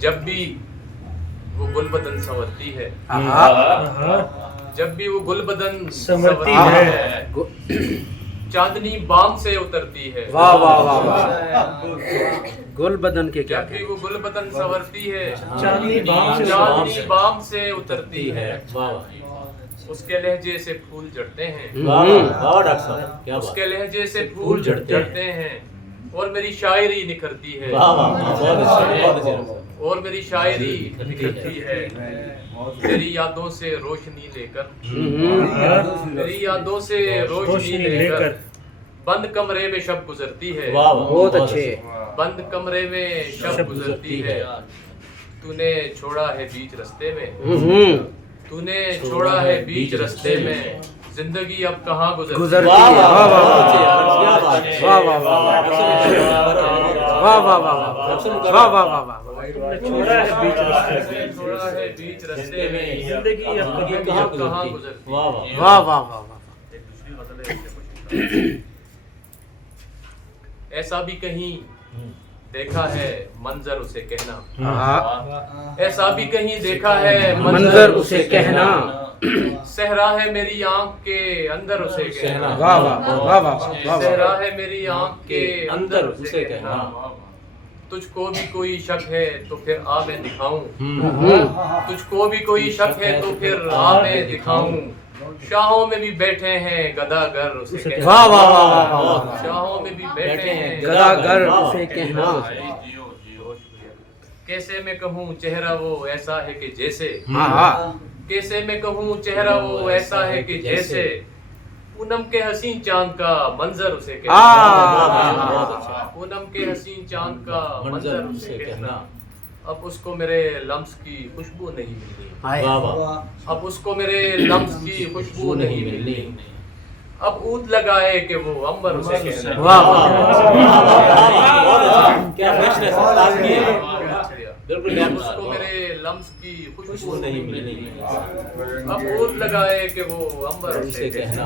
जब भी वो गुलबदन संवरती है, जब भी वो गुलबदन संवरती है, चांदनी बाम से उतरती है। वाह वाह वाह वाह। गुलबदन के क्या जब भी वो गुलबदन संवरती है, चांदनी बाम से उतरती है। उसके लहजे से फूल जड़ते हैं, उसके लहजे से फूल जड़ते हैं, और मेरी शायरी निखरती है, और मेरी शायरी निखरती है। तेरी यादों से रोशनी लेकर, मेरी यादों से रोशनी लेकर बंद कमरे में शब गुजरती है। बहुत अच्छे। बंद कमरे में शब गुजरती है। तूने छोड़ा है बीच रास्ते में, तूने छोड़ा है बीच रास्ते में, जिंदगी अब कहाँ गुजरती है। वाह वाह वाह वाह वाह वाह वाह वाह वाह। छोड़ा है बीच रास्ते में, छोड़ा है बीच रास्ते में, जिंदगी अब कहाँ गुजरती है। वाह वाह वाह वाह। एक दूसरी गजल है इससे कुछ ऐसा भी कहीं देखा है मंजर उसे कहना, ऐसा भी कहीं देखा है मंजर उसे कहना, सहरा है मेरी आंख के अंदर उसे कहना। वाह वाह वाह वाह। सहरा है मेरी आंख के अंदर उसे कहना। तुझको भी कोई शक है तो फिर आ मैं दिखाऊं, तुझको भी कोई शक है तो फिर आ मैं दिखाऊं। शाहों में भी बैठे हैं गदागर उसे कहना। वाह वाह वाह वाह। शाहों में भी बैठे हैं गदागर उसे कहना। कैसे मैं कहूँ चेहरा वो ऐसा है कि जैसे, कैसे मैं कहूँ चेहरा वो ऐसा है कि जैसे, पूनम के हसीन चांद का मंजर उसे कहना। पूनम के हसीन चांद का मंजर उसे कहना। अब उसको मेरे लम्स की खुशबू नहीं मिलनी, अब उसको मेरे लम्स की खुशबू नहीं मिलनी। अब ऊत लगाए कि वो अंबर उसे कहना। वाह वाह। क्या फ्रेशनेस है ताजगी है। बिल्कुल। अब उसको मेरे लम्स की खुशबू नहीं मिलनी। अब ऊत लगाए कि वो अंबर उसे कहना।